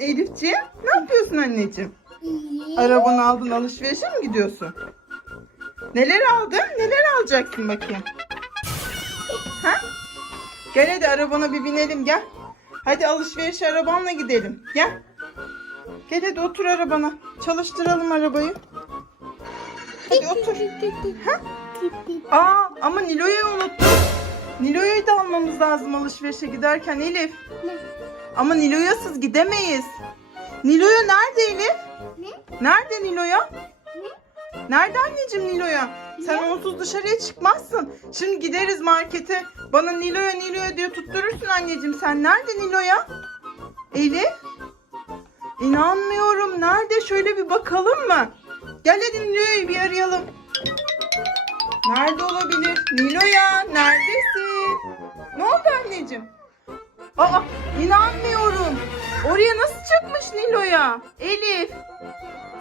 Elifciğim ne yapıyorsun anneciğim? Arabanı aldın alışverişe mi gidiyorsun? Neler aldın? Neler alacaksın bakayım? Ha? Gel hadi arabana bir binelim gel. Hadi alışveriş arabanla gidelim. Gel. Gel hadi otur arabana. Çalıştıralım arabayı. Hadi otur. Ha? Aa ama Nilo'yu unuttum. Nilo'yu da almamız lazım alışverişe giderken Elif. Ne? Ama Nilo'yasız gidemeyiz. Nilo'ya nerede Elif? Ne? Nerede Nilo'ya? Ne? Nerede anneciğim Nilo'ya? Sen onsuz dışarıya çıkmazsın. Şimdi gideriz markete. Bana Nilo'ya Nilo'ya diye tutturursun anneciğim. Sen nerede Nilo'ya? Elif? İnanmıyorum. Nerede? Şöyle bir bakalım mı? Gel hadi Nilo'yu bir arayalım. Nerede olabilir? Nilo'ya neredesin? Ne oldu anneciğim? Aa inanmıyorum. Oraya nasıl çıkmış Nilo'ya? Elif.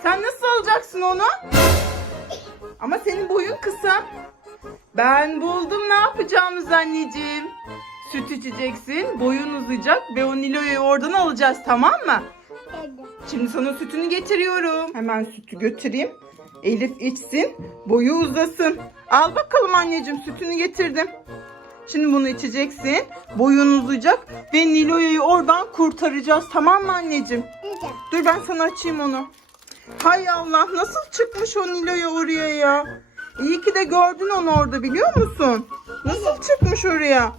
Sen nasıl alacaksın onu? Ama senin boyun kısa. Ben buldum ne yapacağımız anneciğim. Süt içeceksin, boyun uzayacak ve o Nilo'yu oradan alacağız tamam mı? Hadi. Şimdi sana sütünü getiriyorum. Hemen sütü götüreyim. Elif içsin, boyu uzasın. Al bakalım anneciğim sütünü getirdim. Şimdi bunu içeceksin. Boyun uzayacak ve Nilo'yu oradan kurtaracağız. Tamam mı anneciğim? Hadi. Dur ben sana açayım onu. Hay Allah nasıl çıkmış o Nilo'ya oraya ya? İyi ki de gördün onu orada biliyor musun? Nasıl çıkmış oraya?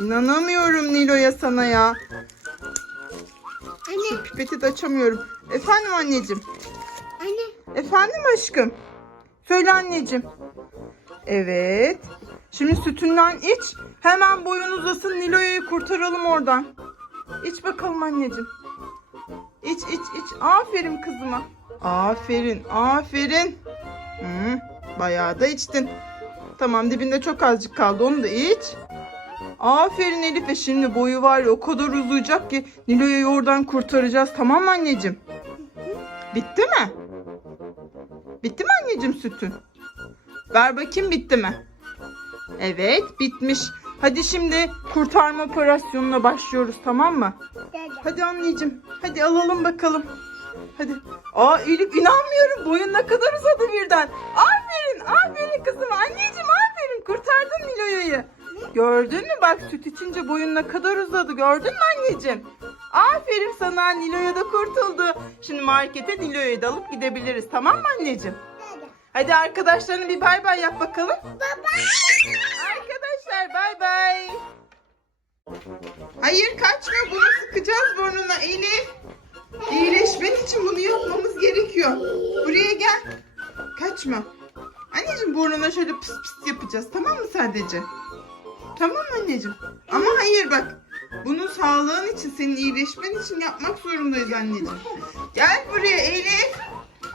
İnanamıyorum Nilo'ya sana ya. Anne. Şu pipeti de açamıyorum. Efendim anneciğim. Anne. Efendim aşkım. Söyle anneciğim. Evet. Şimdi sütünden iç. Hemen boyun uzasın Nilo'yu kurtaralım oradan. İç bakalım anneciğim. İç iç iç. Aferin kızıma. Aferin aferin. Hı, bayağı da içtin. Tamam dibinde çok azıcık kaldı onu da iç. Aferin Elif'e şimdi boyu var ya o kadar uzayacak ki Nilo'yu oradan kurtaracağız tamam mı anneciğim? Bitti mi? Bitti mi anneciğim sütün? Ver bakayım bitti mi? Evet bitmiş. Hadi şimdi kurtarma operasyonuna başlıyoruz tamam mı? Hadi. Anneciğim. Hadi alalım bakalım. Hadi. Aa Elif inanmıyorum. Boyun ne kadar uzadı birden. Aferin. Aferin kızım. Anneciğim aferin. Kurtardın Nilo'yu. Gördün mü bak süt içince boyun ne kadar uzadı. Gördün mü anneciğim? Aferin sana. Nilo'ya da kurtuldu. Şimdi markete Nilo'yu da alıp gidebiliriz. Tamam mı anneciğim? Hadi. Arkadaşlarına bir bay bay yap bakalım. Baba. Arkadaşlar bay bay. Hayır kaçma bunu sıkacağız burnuna Elif. İyileşmen için bunu yapmamız gerekiyor. Buraya gel. Kaçma. Anneciğim burnuna şöyle pıs pıs yapacağız tamam mı sadece? Tamam mı anneciğim? Ama hayır bak. Bunu sağlığın için, senin iyileşmen için yapmak zorundayız anneciğim. Gel buraya Elif.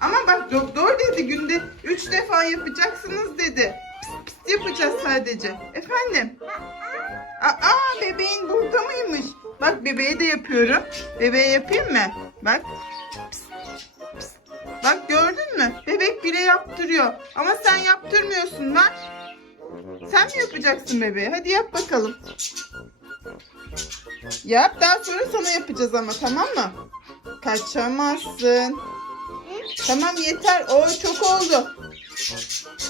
Ama bak doktor dedi günde 3 defa yapacaksınız dedi. Pıs pıs yapacağız sadece. Efendim? Aa bebeğin burada mıymış? Bak bebeğe de yapıyorum. Bebeğe yapayım mı? Bak. Bak gördün mü? Bebek bile yaptırıyor. Ama sen yaptırmıyorsun ver. Sen mi yapacaksın bebeğe? Hadi yap bakalım. Yap daha sonra sana yapacağız ama tamam mı? Kaçamazsın. Tamam yeter. O çok oldu.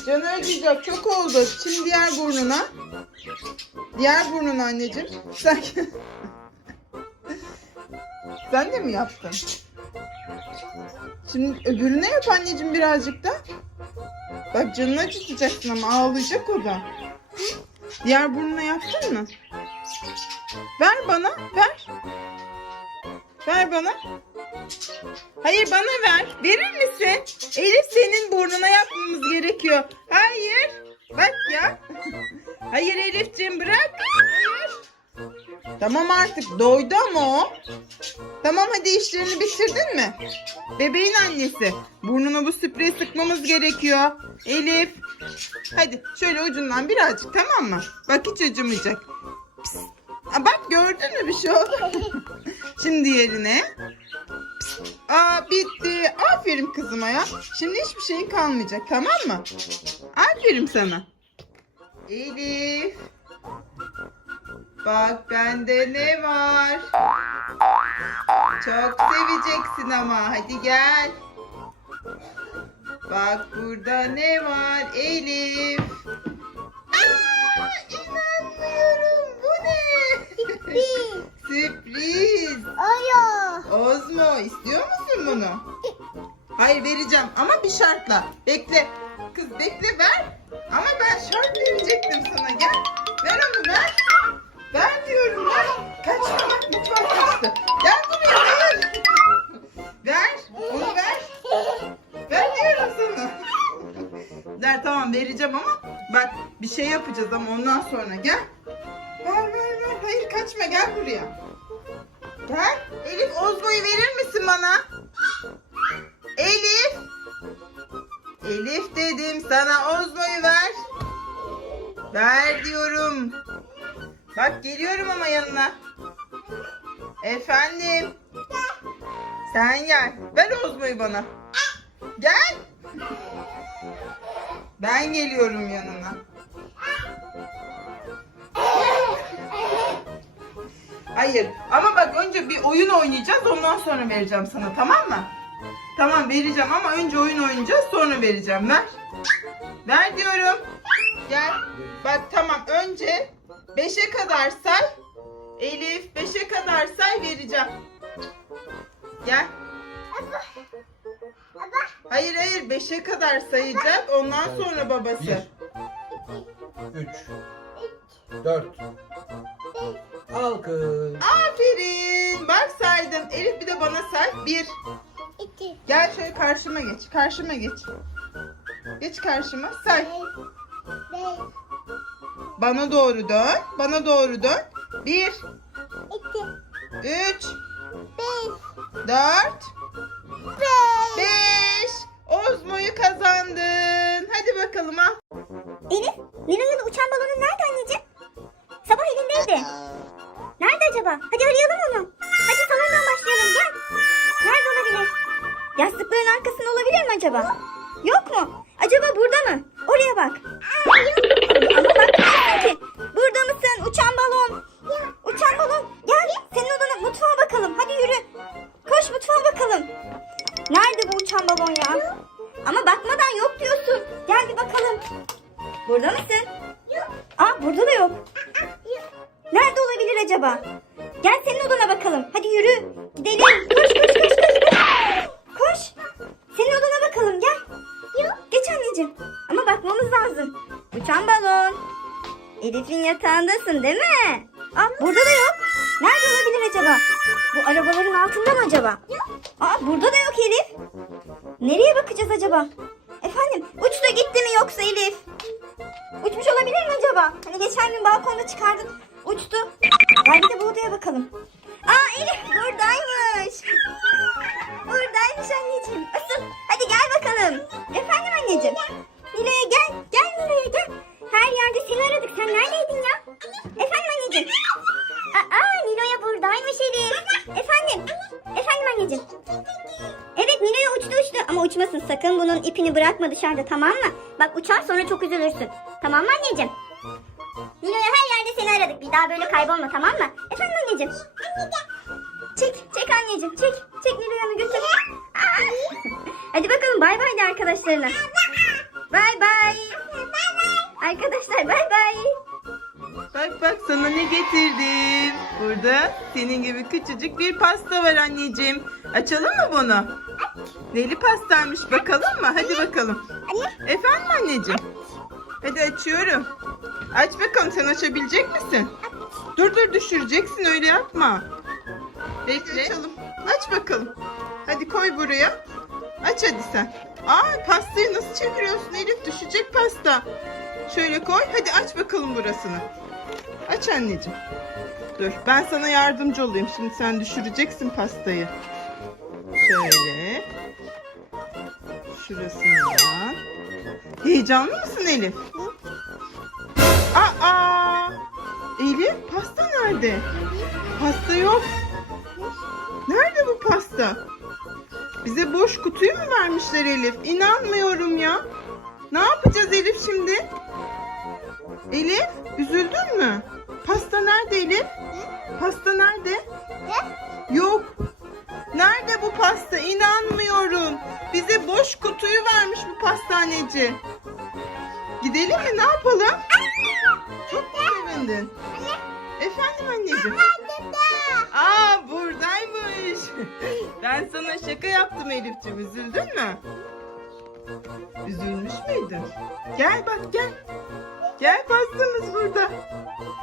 Canı acıyacak çok oldu. Şimdi diğer burnuna. Diğer burnuna anneciğim. Sen... Sen de mi yaptın? Şimdi öbürüne yap anneciğim birazcık da. Bak canını acıtacaksın ama ağlayacak o da. Diğer burnuna yaptın mı? Ver bana, ver. Ver bana. Hayır bana ver. Verir misin? Elif senin burnuna yapmamız gerekiyor. Hayır. Bak ya. Hayır Elifciğim bırak. Hayır. Tamam artık doydu ama o. Tamam hadi işlerini bitirdin mi? Bebeğin annesi. Burnuna bu spreyi sıkmamız gerekiyor. Elif. Hadi şöyle ucundan birazcık tamam mı? Bak hiç acımayacak. Pis. Aa, bak gördün mü bir şey oldu. Şimdi yerine. Aa bitti. Aferin kızıma ya. Şimdi hiçbir şeyin kalmayacak tamam mı? Aferin sana. Elif. Bak bende ne var? Çok seveceksin ama. Hadi gel. Bak burada ne var Elif? Sürpriz. Aya. Ozmo istiyor musun bunu? Hayır vereceğim ama bir şartla. Bekle. Kız bekle ver. Ama ben şart verecektim sana. Gel. Ver onu ver. Ver diyorum ver. Kaçma bak mutfak kaçtı. Gel buraya ver. Ver. Onu ver. Ver diyorum sana. Der tamam vereceğim ama bak bir şey yapacağız ama ondan sonra gel. Kaçma gel buraya. Gel. Elif Ozmo'yu verir misin bana? Elif. Elif dedim sana Ozmo'yu ver. Ver diyorum. Bak geliyorum ama yanına. Efendim. Sen gel. Ver Ozmo'yu bana. Gel. Ben geliyorum yanına. Hayır. Ama bak önce bir oyun oynayacağız. Ondan sonra vereceğim sana. Tamam mı? Tamam vereceğim ama önce oyun oynayacağız. Sonra vereceğim. Ver. Ver diyorum. Gel. Bak tamam. Önce 5'e kadar say. Elif 5'e kadar say vereceğim. Gel. Hayır hayır 5'e kadar sayacak. Ondan sonra babası. Bir. Üç. Dört. Alkış. Aferin. Bak saydım. Elif bir de bana say. 1. İki. Gel şöyle karşıma geç. Karşıma geç. Geç karşıma. Say. Beş. Bana doğru dön. Bana doğru dön. 1, İki. 3, Beş. 4, Beş. 5. Ozmo'yu kazandın. Hadi bakalım al. Elif, Nilo'nun uçan balonu nerede anneciğim? Sabah elindeydi. Acaba? Hadi arayalım onu. Hadi salondan başlayalım gel. Nerede olabilir? Yastıkların arkasında olabilir mi acaba? Yok mu? Acaba burada mı? Oraya bak. Ama bakmıyorsun ki. Burada mısın? Uçan balon. Uçan balon. Gel senin odana mutfağa bakalım. Hadi yürü. Koş mutfağa bakalım. Nerede bu uçan balon ya? Ama bakmadan yok diyorsun. Gel bir bakalım. Burada mısın? Yok. Aa burada da yok. Nerede olabilir acaba? Gel senin odana bakalım. Hadi yürü. Gidelim. Koş koş koş koş. Koş. Senin odana bakalım gel. Yok. Geç anneciğim. Ama bakmamız lazım. Uçan balon. Elif'in yatağındasın değil mi? Aa burada da yok. Nerede olabilir acaba? Bu arabaların altında mı acaba? Aa burada da yok Elif. Nereye bakacağız acaba? Efendim uçtu gitti mi yoksa Elif? Uçmuş olabilir mi acaba? Hani geçen gün balkonda çıkardın. Uçtu. Gel bir de bu odaya bakalım. Aa Elif buradaymış. Buradaymış anneciğim. Asıl hadi gel bakalım. Efendim anneciğim. Nilo'ya gel. Gel Nilo'ya gel. Her yerde seni aradık. Sen neredeydin ya? Efendim anneciğim. Aa Nilo'ya buradaymış Elif. Efendim. Efendim anneciğim. Evet Nilo'ya uçtu uçtu ama uçmasın sakın bunun ipini bırakma dışarıda tamam mı? Bak uçar sonra çok üzülürsün. Tamam mı anneciğim? Daha böyle kaybolma tamam mı? Efendim anneciğim. Çek çek anneciğim çek. Çek Nilo'ya onu götür. Aa! Hadi bakalım bay bay de arkadaşlarına. Bay bay. Arkadaşlar bay bay. Bak bak sana ne getirdim. Burada senin gibi küçücük bir pasta var anneciğim. Açalım mı bunu? Neli pastaymış bakalım mı? Hadi bakalım. Efendim anneciğim? Hadi açıyorum. Aç bakalım sen açabilecek misin? Dur dur düşüreceksin öyle yapma. Bekle. Açalım. Aç bakalım. Hadi koy buraya. Aç hadi sen. Aa pastayı nasıl çeviriyorsun Elif? Düşecek pasta. Şöyle koy. Hadi aç bakalım burasını. Aç anneciğim. Dur ben sana yardımcı olayım. Şimdi sen düşüreceksin pastayı. Şöyle. Şurasından. Heyecanlı mısın Elif? Aa! Elif pasta nerede? Pasta yok. Nerede bu pasta? Bize boş kutuyu mu vermişler Elif? İnanmıyorum ya. Ne yapacağız Elif şimdi? Elif üzüldün mü? Pasta nerede Elif? Pasta nerede? Yok. Nerede bu pasta? İnanmıyorum. Bize boş kutuyu vermiş bu pastaneci. Gidelim mi? Ne yapalım? Çok mu sevindin? Efendim anneciğim. Aa buradaymış. Ben sana şaka yaptım Elif'ciğim. Üzüldün mü? Üzülmüş müydün? Gel bak gel. Gel pastamız burada.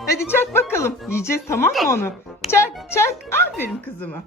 Hadi çak bakalım. Yiyeceğiz tamam mı onu? Çak çak. Aferin kızıma.